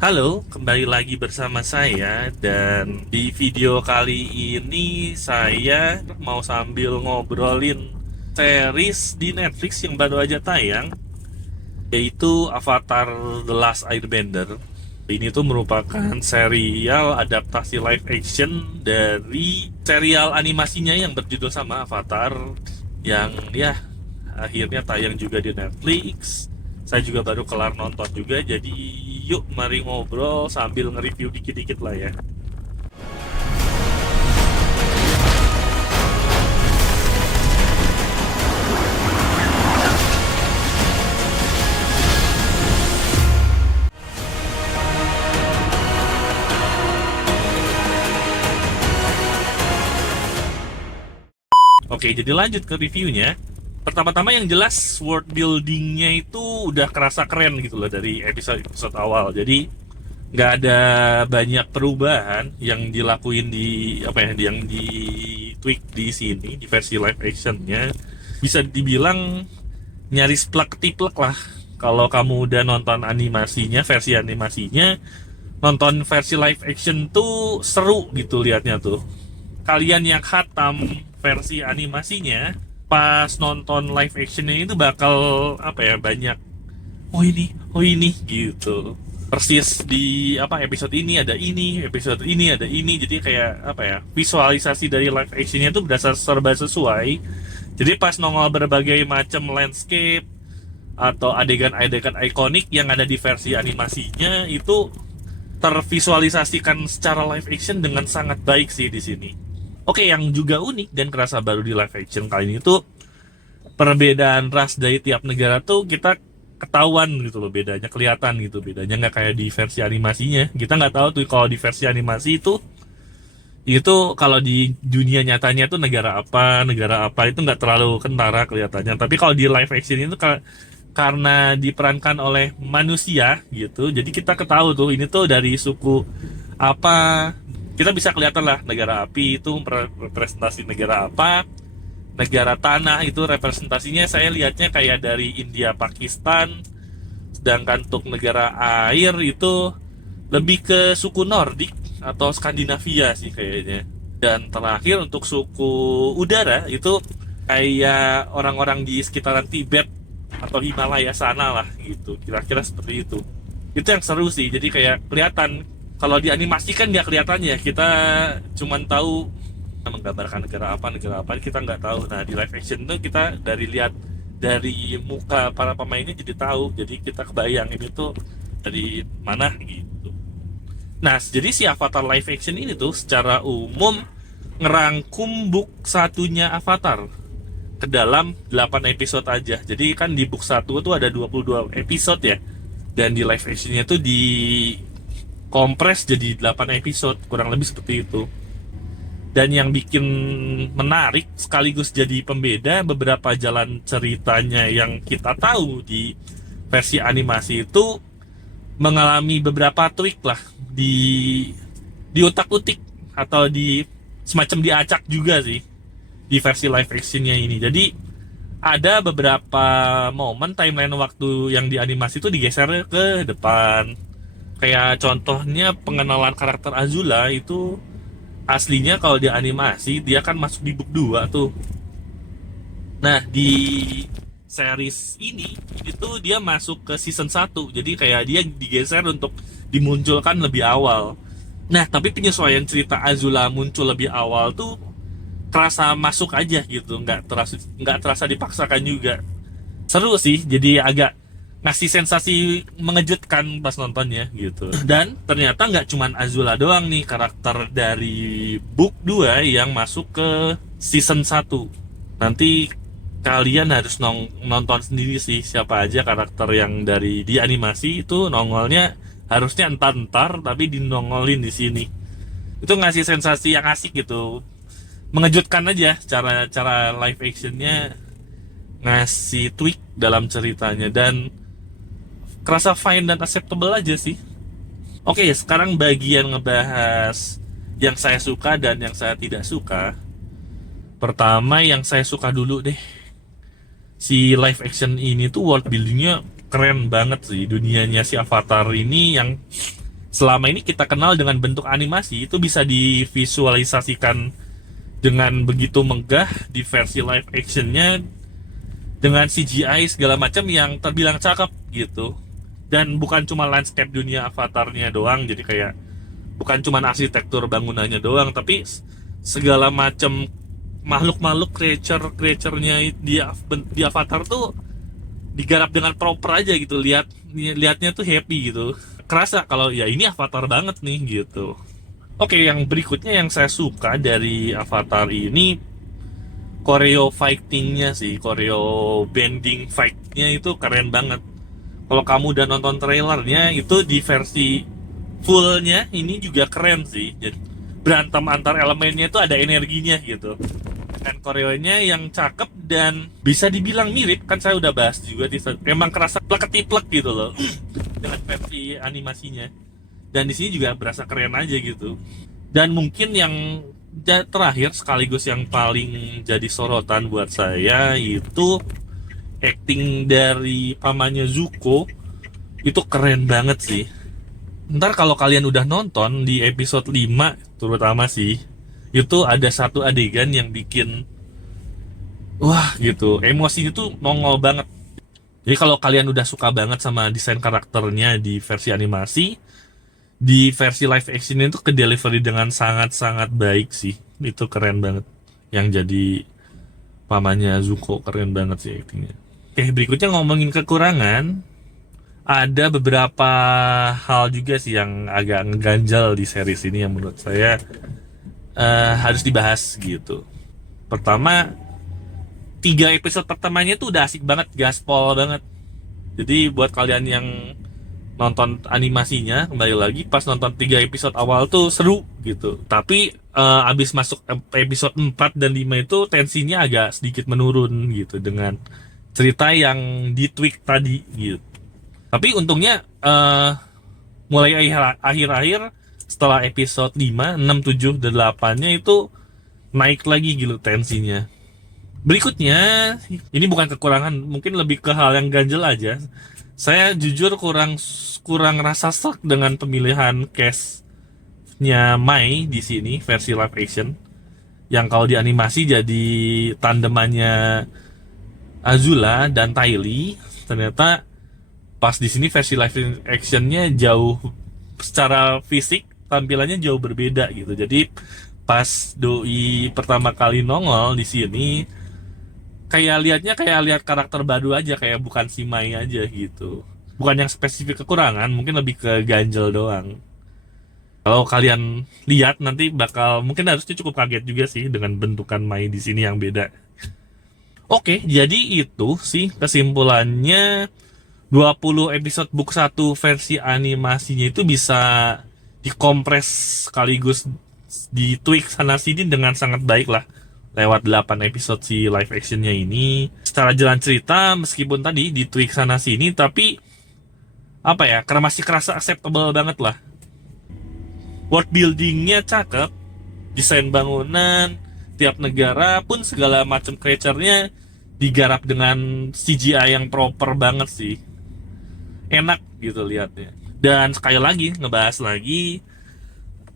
Halo, kembali lagi bersama saya dan di video kali ini saya mau sambil ngobrolin series di Netflix yang baru aja tayang, yaitu Avatar The Last Airbender. Ini tuh merupakan serial adaptasi live action dari serial animasinya yang berjudul sama Avatar, yang ya akhirnya tayang juga di Netflix. Saya juga baru kelar nonton juga, jadi yuk mari ngobrol sambil nge-review dikit-dikit lah ya. Oke, jadi lanjut ke reviewnya. Pertama-tama yang jelas world buildingnya itu udah kerasa keren gitu loh dari episode awal. Jadi nggak ada banyak perubahan yang dilakuin di apa ya, yang di tweak di sini di versi live actionnya. Bisa dibilang nyaris plek tiplek lah. Kalau kamu udah nonton animasinya, versi animasinya, nonton versi live action tuh seru gitu liatnya tuh. Kalian yang khatam versi animasinya, pas nonton live actionnya itu bakal apa ya, banyak oh ini gitu. Persis di apa, episode ini ada ini, episode ini ada ini, jadi kayak apa ya, visualisasi dari live actionnya tuh berasa serba sesuai. Jadi pas nongol berbagai macam landscape atau adegan-adegan ikonik yang ada di versi animasinya itu tervisualisasikan secara live action dengan sangat baik sih di sini. Oke, yang juga unik dan kerasa baru di live action kali ini tuh perbedaan ras dari tiap negara tuh kita ketahuan gitu loh, bedanya kelihatan gitu, bedanya nggak kayak di versi animasinya. Kita nggak tahu tuh kalau di versi animasi itu kalau di dunia nyatanya tuh negara apa itu nggak terlalu kentara kelihatannya. Tapi kalau di live action itu karena diperankan oleh manusia gitu, jadi kita ketahui tuh ini tuh dari suku apa. Kita bisa kelihatan lah, negara api itu representasi negara apa, negara tanah itu representasinya saya lihatnya kayak dari India Pakistan, sedangkan untuk negara air itu lebih ke suku Nordik atau Skandinavia sih kayaknya. Dan terakhir untuk suku udara itu kayak orang-orang di sekitaran Tibet atau Himalaya sana lah gitu, kira-kira seperti itu. Itu yang seru sih, jadi kayak kelihatan. Kalau dianimasikan nggak kelihatan ya, kita cuman tahu menggambarkan negara apa kita nggak tahu. Nah di live action tuh kita dari lihat dari muka para pemainnya jadi tahu, jadi kita kebayang ini tuh dari mana gitu. Nah jadi si Avatar live action ini tuh secara umum ngerangkum book satunya Avatar ke dalam 8 episode aja. Jadi kan di book 1 tuh ada 22 episode ya, dan di live actionnya tuh di kompres jadi 8 episode, kurang lebih seperti itu. Dan yang bikin menarik sekaligus jadi pembeda, beberapa jalan ceritanya yang kita tahu di versi animasi itu mengalami beberapa tweak lah, di utak-utik atau di semacam diacak juga sih di versi live actionnya ini. Jadi ada beberapa momen timeline waktu yang di animasi itu digeser ke depan. Kayak contohnya pengenalan karakter Azula itu aslinya kalau di animasi dia kan masuk di book 2 tuh. Nah, di series ini itu dia masuk ke season 1. Jadi kayak dia digeser untuk dimunculkan lebih awal. Nah, tapi penyesuaian cerita Azula muncul lebih awal tuh terasa masuk aja gitu, nggak terasa dipaksakan juga. Seru sih, jadi agak ngasih sensasi mengejutkan pas nontonnya gitu. Dan ternyata nggak cuman Azula doang nih karakter dari book 2 yang masuk ke season 1. Nanti kalian harus nonton sendiri sih siapa aja karakter yang dari di animasi itu nongolnya, harusnya entar-entar tapi dinongolin di sini. Itu ngasih sensasi yang asik gitu, mengejutkan aja. Cara live actionnya ngasih tweak dalam ceritanya dan kerasa fine dan acceptable aja sih. Oke, sekarang bagian ngebahas yang saya suka dan yang saya tidak suka. Pertama yang saya suka dulu deh, si live action ini tuh world buildingnya keren banget sih. Dunianya si Avatar ini yang selama ini kita kenal dengan bentuk animasi itu bisa divisualisasikan dengan begitu megah di versi live actionnya dengan CGI segala macam yang terbilang cakep gitu. Dan bukan cuma landscape dunia avatarnya doang, jadi kayak bukan cuma arsitektur bangunannya doang, tapi segala macam makhluk-makhluk creature-nya di avatar tuh digarap dengan proper aja gitu. Lihatnya tuh happy gitu, kerasa kalau ya ini avatar banget nih gitu. Oke, yang berikutnya yang saya suka dari avatar ini koreo fightingnya sih, koreo bending fightnya itu keren banget. Kalau kamu udah nonton trailernya itu di versi fullnya ini juga keren sih. Jadi berantem antar elemennya itu ada energinya gitu. Dengan koreonya yang cakep dan bisa dibilang mirip, kan saya udah bahas juga di, emang kerasa plek-ketiplek gitu loh dengan versi animasinya. Dan di sini juga berasa keren aja gitu. Dan mungkin yang terakhir sekaligus yang paling jadi sorotan buat saya itu acting dari pamannya Zuko. Itu keren banget sih. Ntar kalau kalian udah nonton di episode 5 terutama sih, itu ada satu adegan yang bikin wah gitu, emosi itu nongol banget. Jadi kalau kalian udah suka banget sama desain karakternya di versi animasi, di versi live action itu ke delivery dengan sangat-sangat baik sih. Itu keren banget. Yang jadi pamannya Zuko keren banget sih aktingnya. Oke, berikutnya ngomongin kekurangan, ada beberapa hal juga sih yang agak ngeganjal di series ini yang menurut saya harus dibahas gitu. Pertama, 3 episode pertamanya tuh udah asik banget, gaspol banget. Jadi buat kalian yang nonton animasinya, kembali lagi pas nonton 3 episode awal tuh seru gitu. Tapi abis masuk episode 4 dan 5 itu tensinya agak sedikit menurun gitu dengan cerita yang ditweak tadi gitu. Tapi untungnya mulai akhir-akhir setelah episode 5, 6, 7, dan 8-nya itu naik lagi gitu tensinya. Berikutnya, ini bukan kekurangan, mungkin lebih ke hal yang ganjel aja. Saya jujur kurang rasa stuck dengan pemilihan cast-nya Mai di sini versi live action. Yang kalau di animasi jadi tandemannya Azula dan Ty Lee, ternyata pas di sini versi live actionnya jauh secara fisik tampilannya jauh berbeda gitu. Jadi pas doi pertama kali nongol di sini kayak lihat karakter baru aja, kayak bukan si Mai aja gitu. Bukan yang spesifik kekurangan, mungkin lebih ke ganjel doang. Kalau kalian lihat nanti mungkin harusnya cukup kaget juga sih dengan bentukan Mai di sini yang beda. Oke, jadi itu sih kesimpulannya. 20 episode book 1 versi animasinya itu bisa dikompres sekaligus ditweak sana sini dengan sangat baik lah lewat 8 episode si live actionnya ini. Secara jalan cerita meskipun tadi ditweak sana sini, tapi apa ya, karena masih kerasa acceptable banget lah. World buildingnya cakep, desain bangunan tiap negara pun segala macam creature-nya digarap dengan CGI yang proper banget sih. Enak gitu liatnya. Dan sekali lagi ngebahas lagi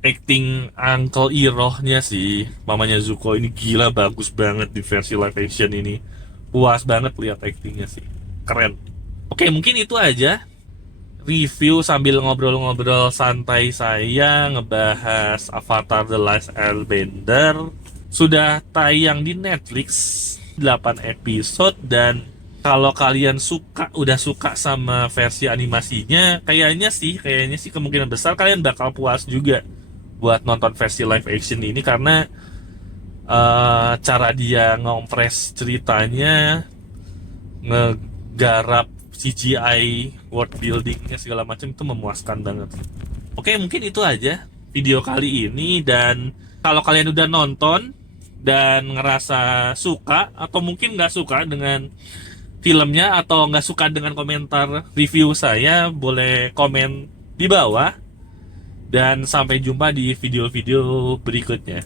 acting Uncle Iroh-nya sih, mamanya Zuko ini gila bagus banget di versi live action ini. Puas banget lihat actingnya sih, keren. Oke, mungkin itu aja review sambil ngobrol-ngobrol santai saya ngebahas Avatar The Last Airbender. Sudah tayang di Netflix 8 episode, dan kalau kalian udah suka sama versi animasinya, kayaknya sih kemungkinan besar kalian bakal puas juga buat nonton versi live action ini, karena cara dia ngompres ceritanya, ngegarap CGI, world buildingnya segala macam itu memuaskan banget. Oke, mungkin itu aja video kali ini, dan kalau kalian udah nonton dan ngerasa suka atau mungkin nggak suka dengan filmnya atau nggak suka dengan komentar review saya, boleh komen di bawah. Dan sampai jumpa di video-video berikutnya.